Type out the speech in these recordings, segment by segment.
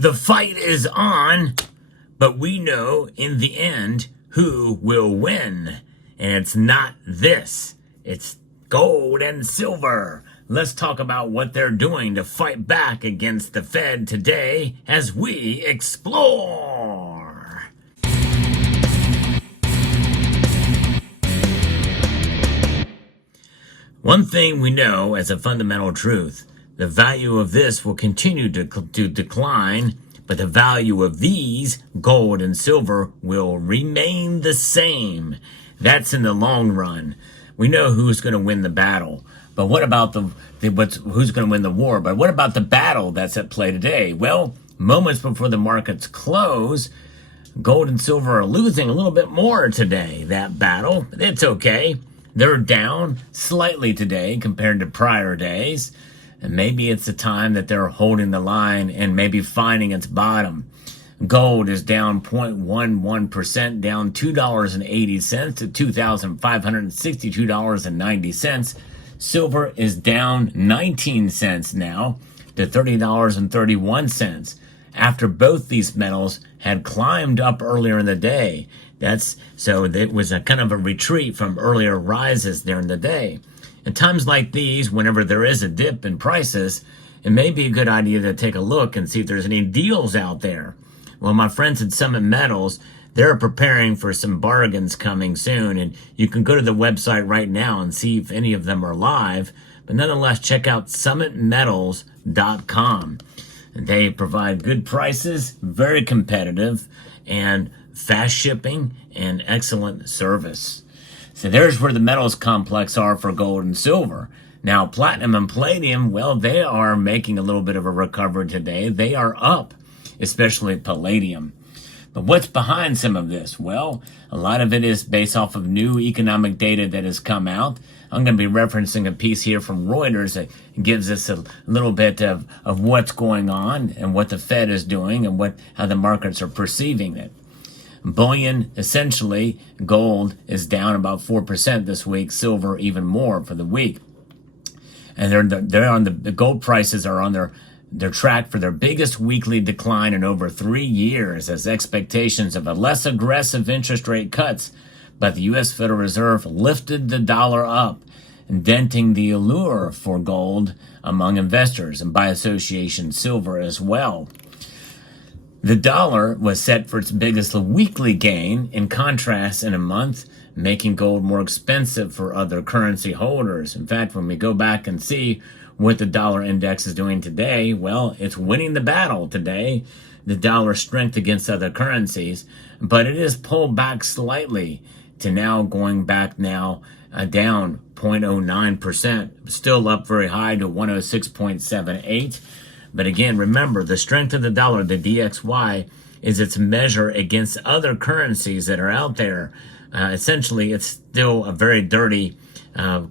The fight is on, but we know in the end who will win. And it's not this. It's gold and silver. Let's talk about what they're doing to fight back against the Fed today as we explore. One thing we know as a fundamental truth, the value of this will continue to decline, but the value of these, gold and silver, will remain the same. That's in the long run. We know who's going to win the battle. But what about who's going to win the war? But what about the battle that's at play today? Well, moments before the markets close, gold and silver are losing a little bit more today, that battle. It's okay. They're down slightly today compared to prior days. And maybe it's the time that they're holding the line and maybe finding its bottom. Gold is down 0.11%, down $2.80 to $2,562.90. Silver is down 19 cents now to $30.31 after both these metals had climbed up earlier in the day. So it was a kind of a retreat from earlier rises during the day. In times like these, whenever there is a dip in prices, it may be a good idea to take a look and see if there's any deals out there. Well, my friends at Summit Metals, they're preparing for some bargains coming soon, and you can go to the website right now and see if any of them are live. But nonetheless, check out summitmetals.com. They provide good prices, very competitive, and fast shipping and excellent service. So there's where the metals complex are for gold and silver. Now, platinum and palladium, well, they are making a little bit of a recovery today. They are up, especially palladium. But what's behind some of this? Well, a lot of it is based off of new economic data that has come out. I'm going to be referencing a piece here from Reuters that gives us a little bit of what's going on and what the Fed is doing and how the markets are perceiving it. Bullion, essentially, gold is down about 4% this week, silver even more for the week. And the gold prices are on their track for their biggest weekly decline in over 3 years as expectations of a less aggressive interest rate cuts by the U.S. Federal Reserve lifted the dollar up, denting the allure for gold among investors and by association silver as well. The dollar was set for its biggest weekly gain, in contrast in a month, making gold more expensive for other currency holders. In fact, when we go back and see what the dollar index is doing today, well, it's winning the battle today, the dollar strength against other currencies, but it is pulled back slightly to now going back now down 0.09%, still up very high to 106.78. But again, remember, the strength of the dollar, the DXY, is its measure against other currencies that are out there. Essentially, it's still a very dirty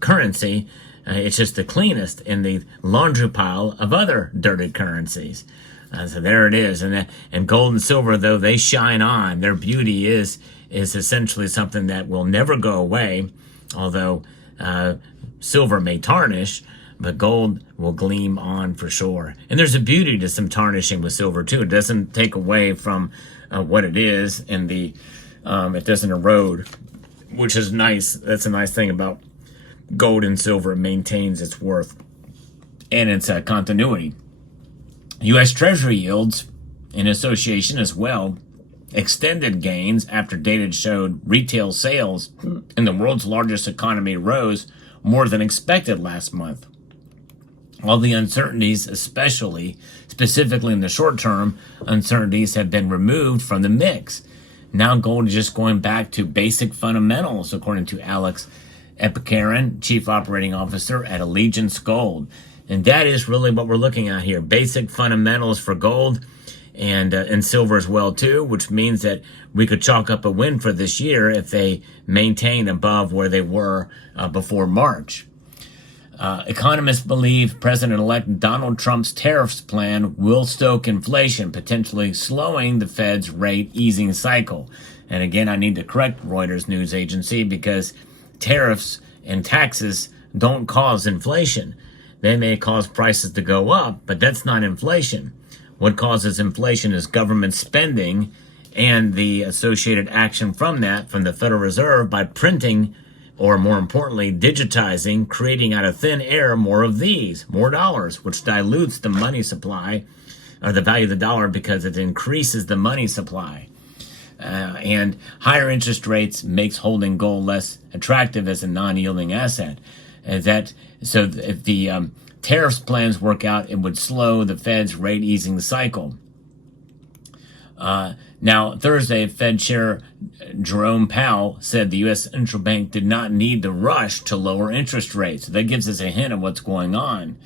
currency. It's just the cleanest in the laundry pile of other dirty currencies. So there it is. And gold and silver, though they shine on, their beauty is essentially something that will never go away, although silver may tarnish, but gold will gleam on for sure. And there's a beauty to some tarnishing with silver too. It doesn't take away from what it is, and it doesn't erode, which is nice. That's a nice thing about gold and silver. It maintains its worth and its continuity. U.S. Treasury yields, in association as well, extended gains after data showed retail sales in the world's largest economy rose more than expected last month. All the uncertainties, specifically in the short term, uncertainties have been removed from the mix. Now gold is just going back to basic fundamentals, according to Alex Epikarin, Chief Operating Officer at Allegiance Gold. And that is really what we're looking at here. Basic fundamentals for gold and silver as well too, which means that we could chalk up a win for this year if they maintain above where they were before March. Economists believe President-elect Donald Trump's tariffs plan will stoke inflation, potentially slowing the Fed's rate easing cycle. And again, I need to correct Reuters news agency because tariffs and taxes don't cause inflation. They may cause prices to go up, but that's not inflation. What causes inflation is government spending and the associated action from that from the Federal Reserve by printing, or more importantly, digitizing, creating out of thin air more of these, more dollars, which dilutes the money supply or the value of the dollar because it increases the money supply. And higher interest rates makes holding gold less attractive as a non-yielding asset. So if the tariffs plans work out, it would slow the Fed's rate easing cycle. Now, Thursday, Fed Chair Jerome Powell said the U.S. Central Bank did not need to rush to lower interest rates. So that gives us a hint of what's going on.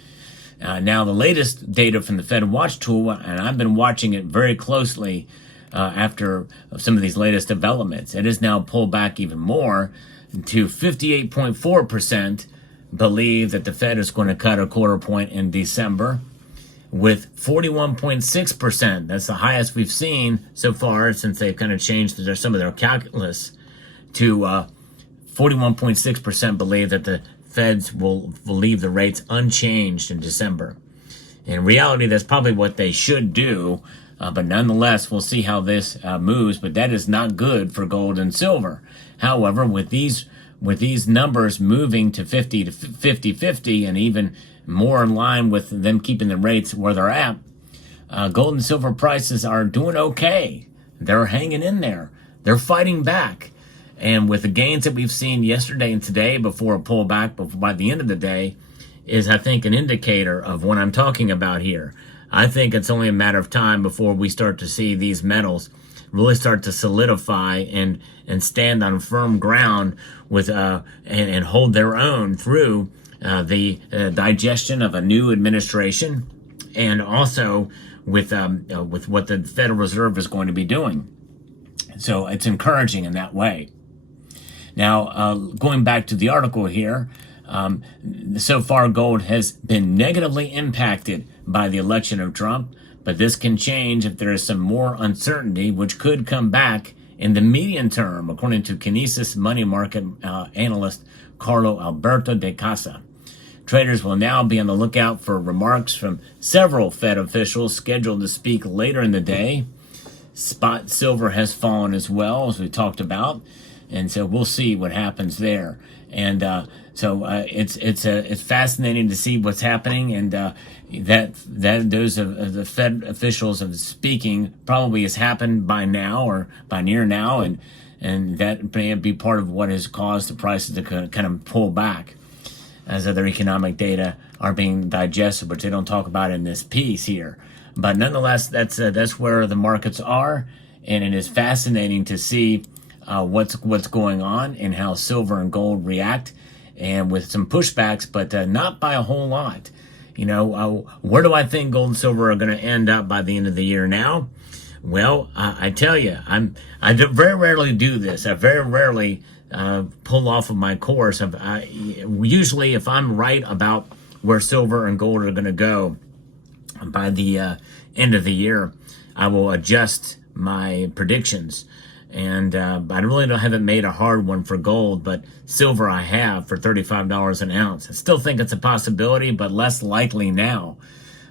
Now, the latest data from the Fed Watch tool, and I've been watching it very closely after some of these latest developments, it has now pulled back even more to 58.4% believe that the Fed is going to cut a quarter point in December, with 41.6%. That's the highest we've seen so far since they've kind of changed some of their calculus to 41.6% believe that the Feds will leave the rates unchanged in December. In reality, that's probably what they should do, but nonetheless, we'll see how this moves, but that is not good for gold and silver. However, with these numbers moving to 50-50 and even more in line with them keeping the rates where they're at, gold and silver prices are doing okay. They're hanging in there. They're fighting back. And with the gains that we've seen yesterday and today before a pullback by the end of the day is, I think, an indicator of what I'm talking about here. I think it's only a matter of time before we start to see these metals really start to solidify and stand on firm ground with and hold their own through the digestion of a new administration, and also with what the Federal Reserve is going to be doing. So it's encouraging in that way. Now, going back to the article here, so far gold has been negatively impacted by the election of Trump, but this can change if there is some more uncertainty, which could come back in the medium term, according to Kinesis money market analyst Carlo Alberto de Casa. Traders will now be on the lookout for remarks from several Fed officials scheduled to speak later in the day. Spot silver has fallen as well, as we talked about, and so we'll see what happens there. And so it's fascinating to see what's happening, and that those of the Fed officials of speaking probably has happened by now or by near now, and that may be part of what has caused the prices to kind of pull back as other economic data are being digested, which they don't talk about in this piece here. But nonetheless, that's where the markets are, and it is fascinating to see what's going on and how silver and gold react, and with some pushbacks, but not by a whole lot. You know, where do I think gold and silver are going to end up by the end of the year now? Well, I tell you, I very rarely do this. I very rarely pull off of my course. Usually, if I'm right about where silver and gold are going to go by the end of the year, I will adjust my predictions. And I really haven't made a hard one for gold, but silver I have for $35 an ounce. I still think it's a possibility, but less likely now.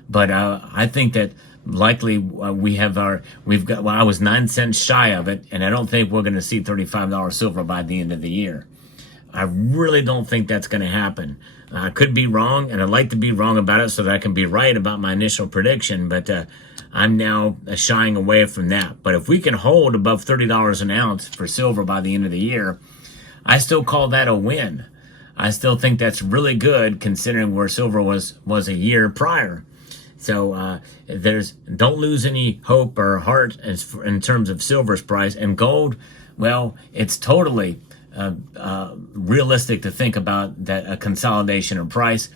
But I think that likely I was 9 cents shy of it, and I don't think we're going to see $35 silver by the end of the year. I really don't think that's going to happen. I could be wrong, and I'd like to be wrong about it so that I can be right about my initial prediction, but I'm now shying away from that. But if we can hold above $30 an ounce for silver by the end of the year, I still call that a win. I still think that's really good considering where silver was a year prior. So don't lose any hope or heart in terms of silver's price. And gold, well, it's totally realistic to think about that a consolidation of price.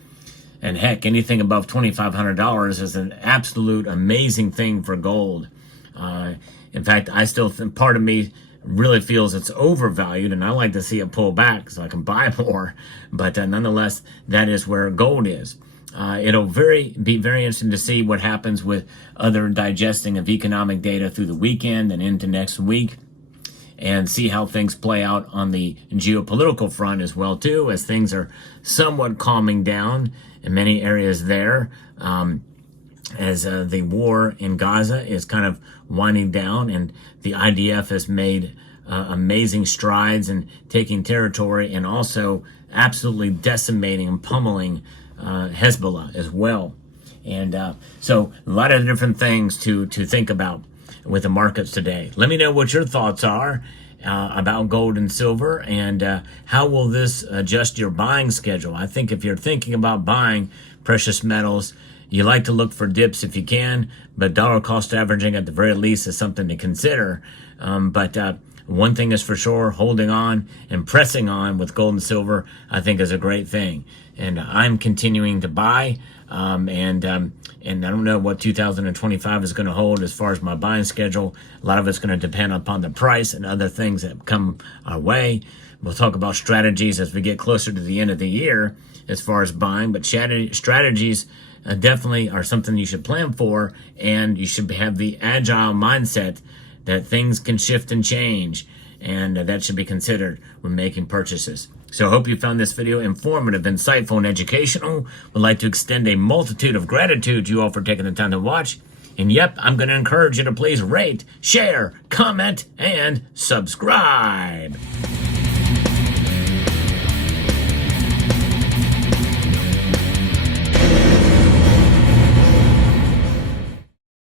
And heck, anything above $2,500 is an absolute amazing thing for gold. In fact, I still think part of me really feels it's overvalued, and I like to see it pull back so I can buy more. But nonetheless, that is where gold is. It'll be very interesting to see what happens with other digesting of economic data through the weekend and into next week, and see how things play out on the geopolitical front as well too, as things are somewhat calming down in many areas there. as the war in Gaza is kind of winding down, and the IDF has made amazing strides in taking territory and also absolutely decimating and pummeling Hezbollah as well. And so a lot of different things to think about with the markets today. Let me know what your thoughts are about gold and silver, and how will this adjust your buying schedule. I think if you're thinking about buying precious metals, you like to look for dips if you can, but dollar cost averaging at the very least is something to consider. But one thing is for sure, holding on and pressing on with gold and silver, I think is a great thing. And I'm continuing to buy, and I don't know what 2025 is going to hold as far as my buying schedule. A lot of it's going to depend upon the price and other things that come our way. We'll talk about strategies as we get closer to the end of the year as far as buying, but strategies definitely are something you should plan for, and you should have the agile mindset that things can shift and change, and that should be considered when making purchases. So I hope you found this video informative, insightful, and educational. Would like to extend a multitude of gratitude to you all for taking the time to watch. And yep, I'm going to encourage you to please rate, share, comment, and subscribe.